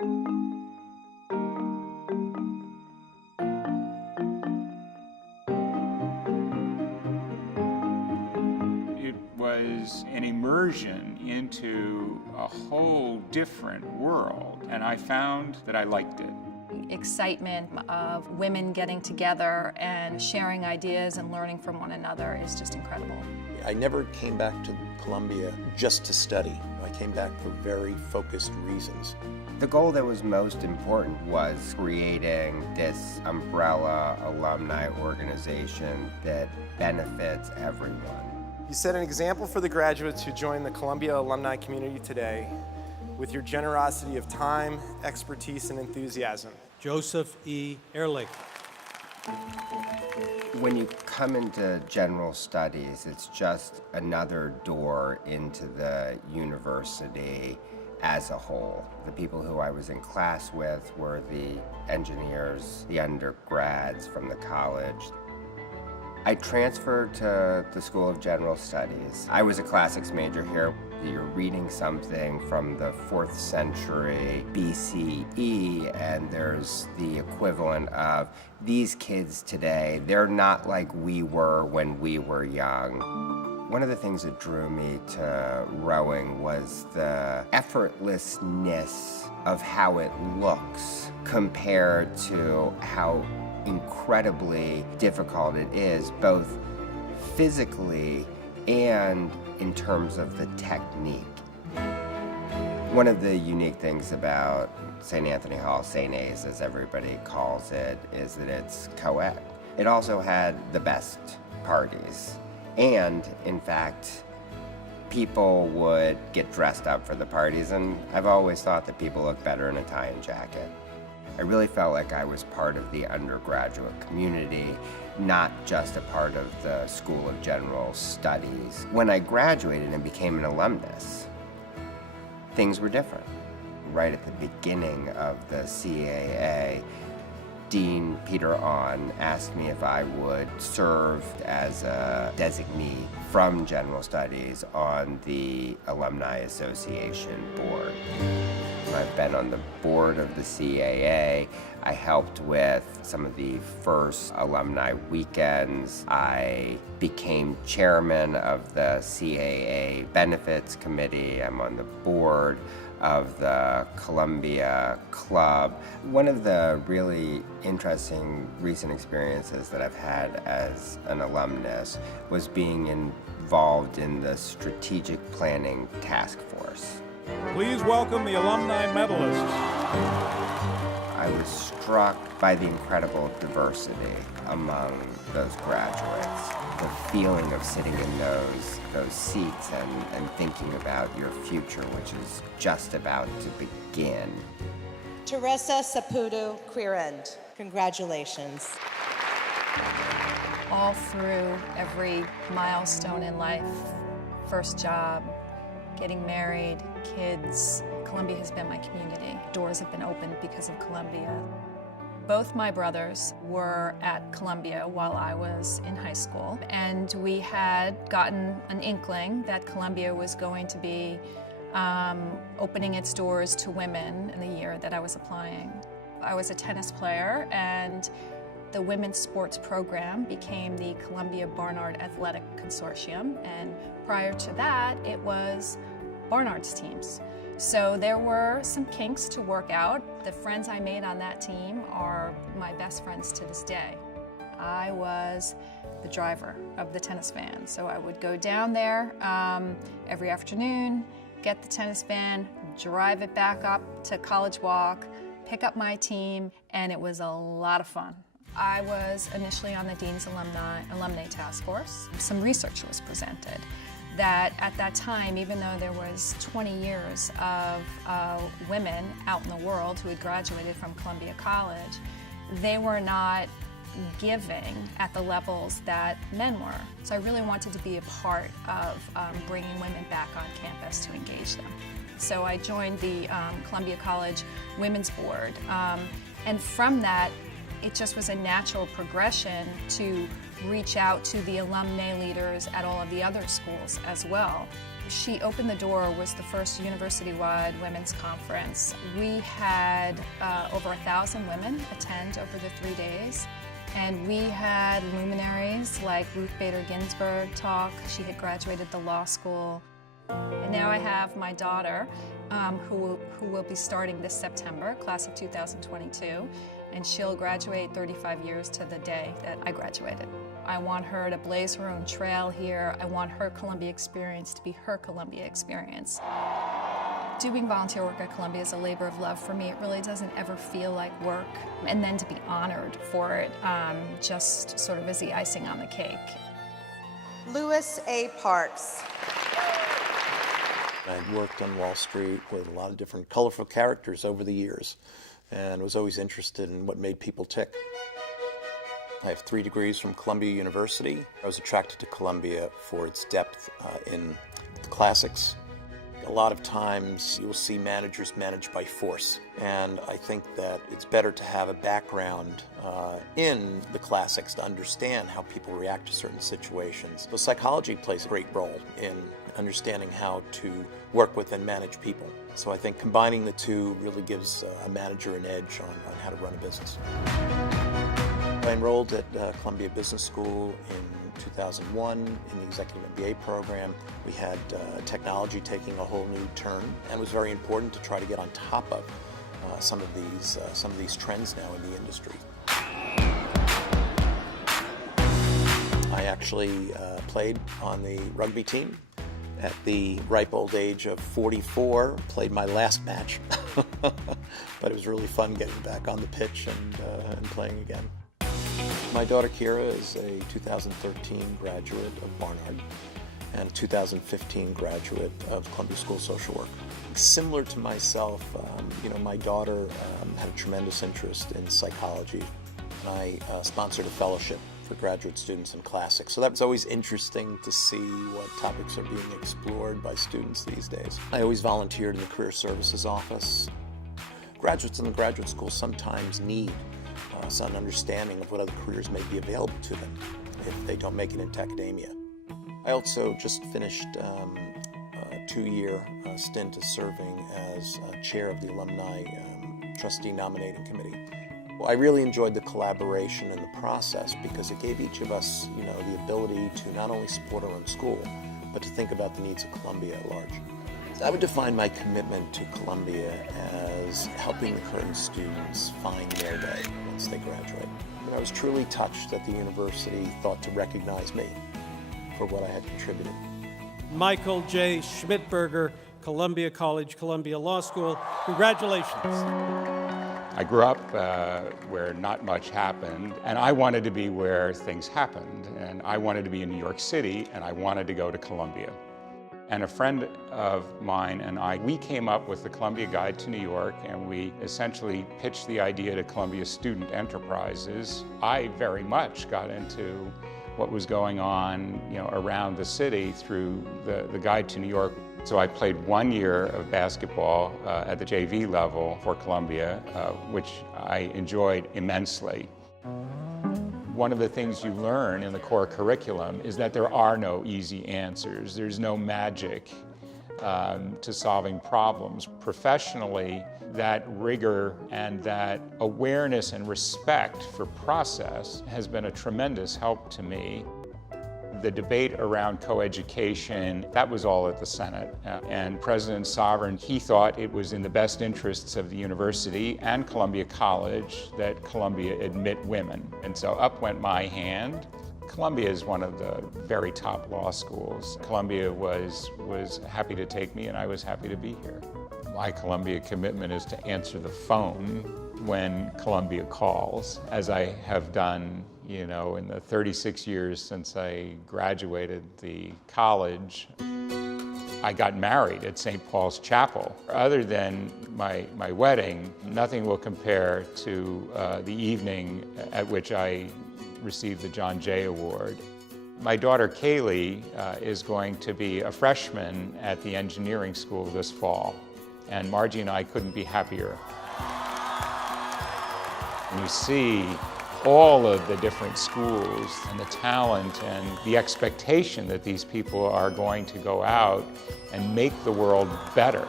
It was an immersion into a whole different world, and I found that I liked it. Excitement of women getting together and sharing ideas and learning from one another is just incredible. I never came back to Columbia just to study. I came back for very focused reasons. The goal that was most important was creating this umbrella alumni organization that benefits everyone. You set an example for the graduates who join the Columbia alumni community today with your generosity of time, expertise, and enthusiasm. Joseph E. Airlie. When you come into general studies, it's just another door into the university as a whole. The people who I was in class with were the engineers, the undergrads from the college. I transferred to the School of General Studies. I was a classics major here. You're reading something from the 4th century BCE, and there's the equivalent of these kids today, they're not like we were when we were young. One of the things that drew me to rowing was the effortlessness of how it looks compared to how incredibly difficult it is, both physically and in terms of the technique. One of the unique things about St. Anthony Hall, St. A's as everybody calls it, is that it's co-ed. It also had the best parties. And in fact, people would get dressed up for the parties, and I've always thought that people look better in a tie and jacket. I really felt like I was part of the undergraduate community, not just a part of the School of General Studies. When I graduated and became an alumnus, things were different. Right at the beginning of the CAA, Dean Peter Ahn asked me if I would serve as a designee from General Studies on the Alumni Association board. I've been on the board of the CAA. I helped with some of the first alumni weekends. I became chairman of the CAA Benefits Committee. I'm on the board of the Columbia Club. One of the really interesting recent experiences that I've had as an alumnus was being involved in the Strategic Planning Task Force. Please welcome the Alumni Medalists. I was struck by the incredible diversity among those graduates. The feeling of sitting in those seats and thinking about your future, which is just about to begin. Teressa Saputo, Queer End. Congratulations. All through every milestone in life, first job, getting married, kids, Columbia has been my community. Doors have been opened because of Columbia. Both my brothers were at Columbia while I was in high school, and we had gotten an inkling that Columbia was going to be opening its doors to women in the year that I was applying. I was a tennis player, and the women's sports program became the Columbia Barnard Athletic Consortium, and prior to that, it was Barnard's teams. So there were some kinks to work out. The friends I made on that team are my best friends to this day. I was the driver of the tennis van, so I would go down there every afternoon, get the tennis van, drive it back up to College Walk, pick up my team, and it was a lot of fun. I was initially on the Dean's Alumni Task Force. Some research was presented that at that time, even though there was 20 years of women out in the world who had graduated from Columbia College, they were not giving at the levels that men were. So I really wanted to be a part of bringing women back on campus to engage them. So I joined the Columbia College Women's Board, and from that, it just was a natural progression to reach out to the alumni leaders at all of the other schools as well. She opened the door was the first university-wide women's conference. We had over 1,000 women attend over the 3 days. And we had luminaries like Ruth Bader Ginsburg talk. She had graduated the law school. And now I have my daughter, who will be starting this September, class of 2022, and she'll graduate 35 years to the day that I graduated. I want her to blaze her own trail here. I want her Columbia experience to be her Columbia experience. Doing volunteer work at Columbia is a labor of love for me. It really doesn't ever feel like work. And then to be honored for it, just sort of as the icing on the cake. Louis A. Parks. I worked on Wall Street with a lot of different colorful characters over the years and was always interested in what made people tick. I have 3 degrees from Columbia University. I was attracted to Columbia for its depth in the classics. A lot of times you'll see managers managed by force, and I think that it's better to have a background in the classics to understand how people react to certain situations. So psychology plays a great role in understanding how to work with and manage people. So I think combining the two really gives a manager an edge on how to run a business. I enrolled at Columbia Business School in 2001 in the Executive MBA program. We had technology taking a whole new turn, and it was very important to try to get on top of some of these trends now in the industry. I actually played on the rugby team at the ripe old age of 44. Played my last match, but it was really fun getting back on the pitch and playing again. My daughter Kira is a 2013 graduate of Barnard and a 2015 graduate of Columbia School of Social Work. Similar to myself, my daughter had a tremendous interest in psychology, and I sponsored a fellowship for graduate students in classics. So that was always interesting to see what topics are being explored by students these days. I always volunteered in the Career Services Office. Graduates in the graduate school sometimes need some understanding of what other careers may be available to them if they don't make it into academia. I also just finished a 2-year stint as serving as chair of the Alumni Trustee Nominating Committee. Well, I really enjoyed the collaboration and the process because it gave each of us, the ability to not only support our own school, but to think about the needs of Columbia at large. I would define my commitment to Columbia as helping the current students find their way once they graduate. And I was truly touched that the university thought to recognize me for what I had contributed. Michael J. Schmidtberger, Columbia College, Columbia Law School. Congratulations. I grew up where not much happened, and I wanted to be where things happened. And I wanted to be in New York City, and I wanted to go to Columbia. And a friend of mine and we came up with the Columbia Guide to New York, and we essentially pitched the idea to Columbia student enterprises. I very much got into what was going on, around the city through the Guide to New York. So I played 1 year of basketball at the JV level for Columbia, which I enjoyed immensely. One of the things you learn in the core curriculum is that there are no easy answers. There's no magic to solving problems. Professionally, that rigor and that awareness and respect for process has been a tremendous help to me. The debate around coeducation, that was all at the Senate. And President Sovereign, he thought it was in the best interests of the university and Columbia College that Columbia admit women. And so up went my hand. Columbia is one of the very top law schools. Columbia was happy to take me, and I was happy to be here. My Columbia commitment is to answer the phone when Columbia calls, as I have done in the 36 years since I graduated the college. I got married at St. Paul's Chapel. Other than my wedding, nothing will compare to the evening at which I received the John Jay Award. My daughter Kaylee is going to be a freshman at the engineering school this fall, and Margie and I couldn't be happier. And you see all of the different schools and the talent and the expectation that these people are going to go out and make the world better,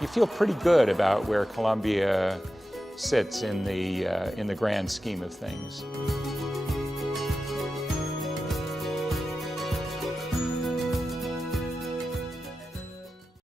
you feel pretty good about where Columbia sits in the grand scheme of things.